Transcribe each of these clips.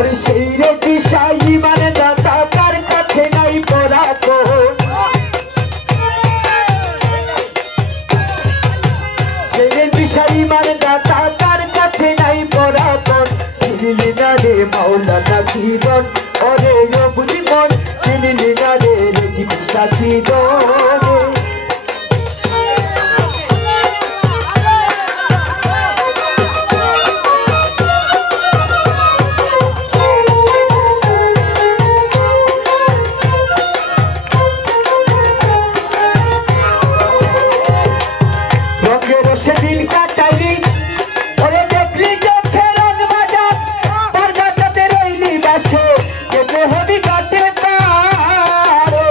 ওরে সেই রে দিশাই মানে দাতা তার কাছে নাই পরাতন সেই রে দিশাই মানে দাতা তার কাছে নাই পরাতন চিনিলি না রে মাওলানা জীবন ওরে ও বুঝিমন চিনিলি না রে রেজিব সাথী দনে সেদিন কাটাইলি ওরে দেখলি চোখে রং বাজার পারগাটাতে রইলি বাসে যেতে হবি কাটে পারে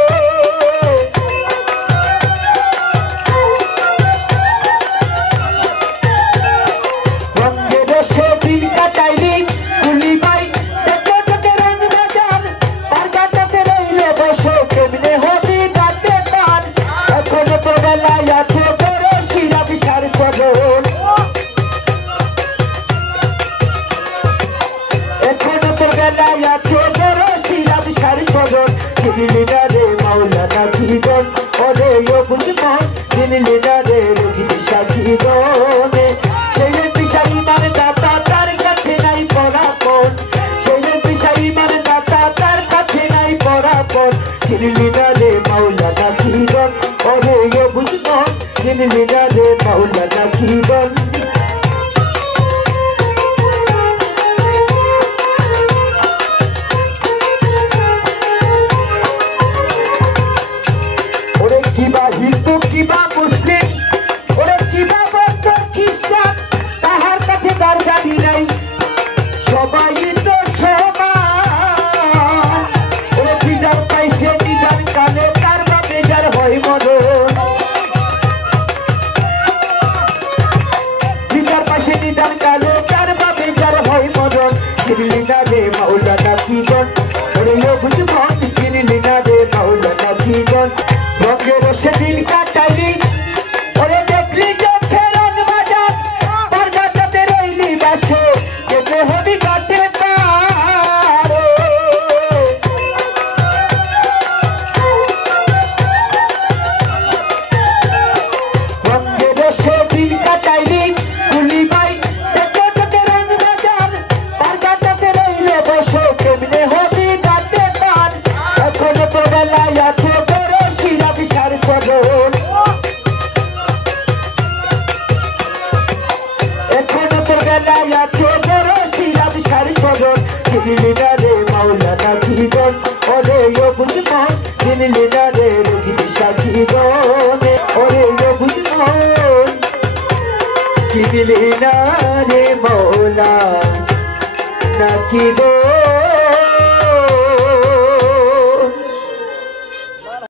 রঙের সেদিন কাটাইলি কুলি ভাই দেখো চোখে রং বাজার পারগাটাতে রইলে বসে কেমনে হবি কাটে পান এখনো তো বেলায় আছে বিশার চরণ এখনো তোর বেলায় আছে বড় শিরা বিশার চরণ চিনিলি না রে মাওলানা জীবন ওরে ও বুঝমন চিনিলি না রে রোজিব সাথী দনে সেই রে বিশারি মানে দাতা তার কাছে নাই পরাপন সেই রে বিশারি মানে দাতা তার কাছে নাই পরাপন চিনিলি না রে মাওলানা জীবন ওরে ও বুঝমন চিনিলি না রে মাওলানা জীবন ওরে কিবা হিন্দু কিবা মুসলিম ওরে কিবা বৌদ্ধ খ্রিস্টান তাহার কাছে তার গাড়ি নাই সবাই তো সমান ওরে বিদার পাইছে নিদান কালে তার বা বেজার হয় মরণ নিদান কালে তার বা বেজার হয় মরণ চিনিলি না রে মাওলানা জীবন ওরে ও বুঝমন চিনিলি না রে মাওলানা জীবন রঙের সেদিন কাটাইলি ওরে দেখলি চোখে রং বাজার পারগাটাতে রইলি বাসে যেতে হবি কাটে পারে রঙের সেদিন কাটাইলি কুলি ভাই দেখো চোখে রং বাজার পারগাটাতে রইলে বসে কেমনে হবি কাটে পান এখনো তো বেলায় আছে বড় শিরা বিশার চরণ এখনো তোর বেলায় আছে বড় শিরা বিশার চরণ চিনিলি না রে মাওলানা জীবন ওরে ও বুঝমন চিনিলি না রে রোজিব সাথী দনে ওরে ও বুঝমন চিনিলি না রে মাওলানা জীবন